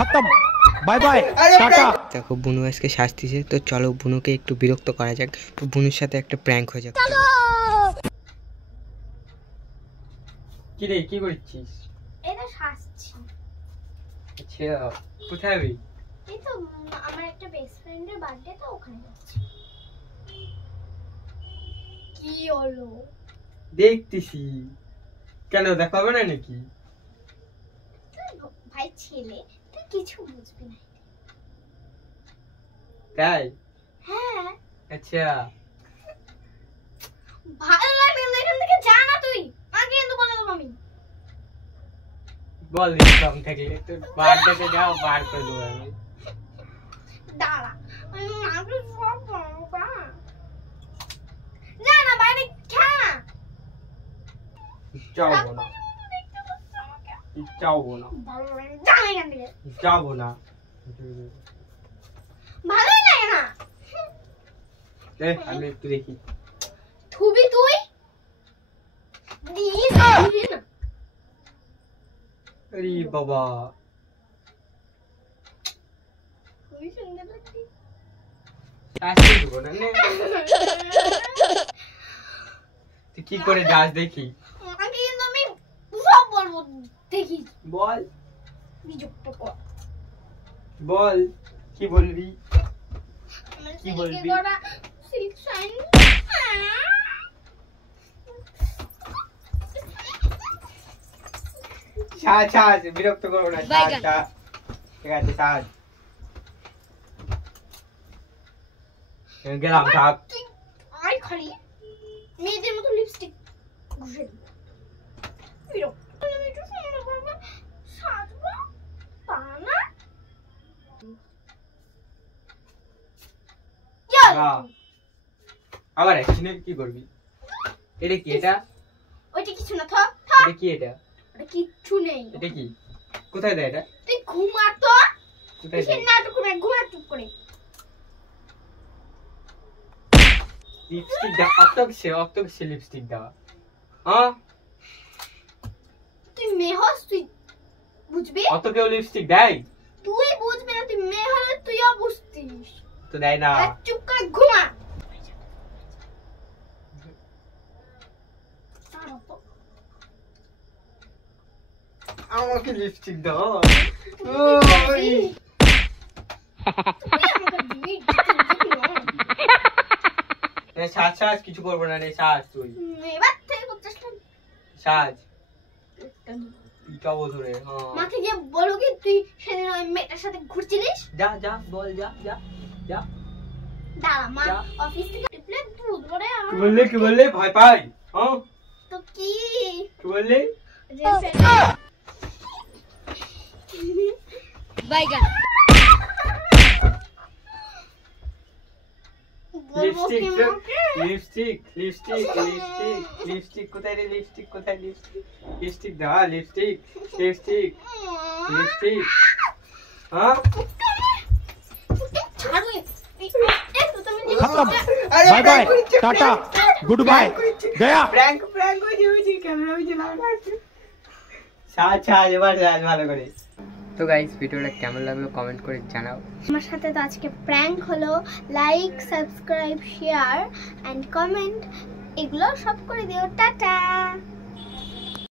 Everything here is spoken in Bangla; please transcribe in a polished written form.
खत्म बाय बाय टाटा। দেখো বুনু আজকে শাস্তিছে, তো চলো বুনুকে একটু বিরক্ত করা যাক, তো বুনুর সাথে একটা প্র্যাঙ্ক হয়ে যাক। কি রে কি করছিস? এটা শাস্তি। আচ্ছা কোথায় যাবি? এই তো আমার একটা বেস্ট ফ্রেন্ডের বার্থডে, তো ওখানে যাচ্ছি। কি হলো? দেখতেছি। কেন দেখাবে না নাকি? ভাই ছেলে তুই কিছু বুঝবি না। তাই? হ্যাঁ। আচ্ছা ভালো লাগে না, এখান থেকে যা না তুই। আগে কিন্তু বলে দেবো আমি। বল কম থাকলে তোর বার্থডেতে যাও, বার করে দেবো আমি। দাঁড়া আগে সব বাবা না না বাইরে খা। যাবো না, যাবো না, ভালো লাগে যা এখান থেকে। যাবো না। ভালো লাগে না। আমি একটু দেখি। থুবি তুই দিস দিবি না। আরে বাবা খুবই সুন্দর লাগছে। আসতে দেবো না নে। তুই কি করে যাস দেখি? আগে কিন্তু আমি সব বলবো, দেখিস। বল বিযুক্ত কর। বল কি বলবি? আমার কি সিল্কে বলবি? করা সিল্ক শাইন। সাজ সাজ, বিরক্ত করবো না। সাজ সাজ, ঠিক আছে সাজ। গেলাম সাজ। তুই আই খালি মেয়েদের মতো লিপস্টিক ঘুষে দিবি। বিরক্ত। আমি একটু সুন্দর করে সাজবো তা না। আবার অ্যাকশনে কি করবি? এটা কি? এটা ওইটা কিছু না। এটা কি? এটা ওটা কিচ্ছু নেই। এটা কি? কোথায় দেয় এটা? তুই ঘুমা তো। কোথায় সে দেয়? নাটক করে ঘুমা চুপ করে। লিপস্টিক দাও। অত সে লিপস্টিক দাও। হ্যাঁ তুই মেয়ে হস, তুই বুঝবি। অত কেউ লিপস্টিক দেয়? তুই বুঝবি না, তুই মেয়ে হলে তুইও বুঝতিস। তো দেয় না। চুপ করে ঘুমা। আমাকে লিপস্টিক দাও। সাজ সাজ, কিছু করবো না রে। সাজ তুই এবার থেকে করছিস না। সাজ পিটাবো ধরে। হ্যাঁ মাকে গিয়ে বলো কি তুই সেদিন ওই মেয়েটার সাথে ঘুরছিলিস। যা যা বল, যা যা যা। দাঁড়া মা যা। অফিস থেকে টিপলে দুধ ভরে আমার। কি বললে ভয় পাই? হ্যাঁ তো কি কি বললে? বাইগান lipstick lipstick lipstick lipstick lipstick কোথায় রে? লিপস্টিক কোথায়? লিপস্টিক লিপস্টিক দা। Lipstick lipstick lipstick. হ্যাঁ खत्म बाय बाय टाटा गुड बाय गया। প্র্যাঙ্ক প্র্যাঙ্ক হয়ে যাবে। ক্যামেরা হয়ে যাবে। সাজ সাজ, এবার সাজ ভালো করে। তো গাইস ভিডিওটা কেমন লাগলো কমেন্ট করে জানাও। আমার সাথে তো আজকে প্র্যাঙ্ক হলো। Like subscribe share and comment এগুলো সব করে দিও। টাটা।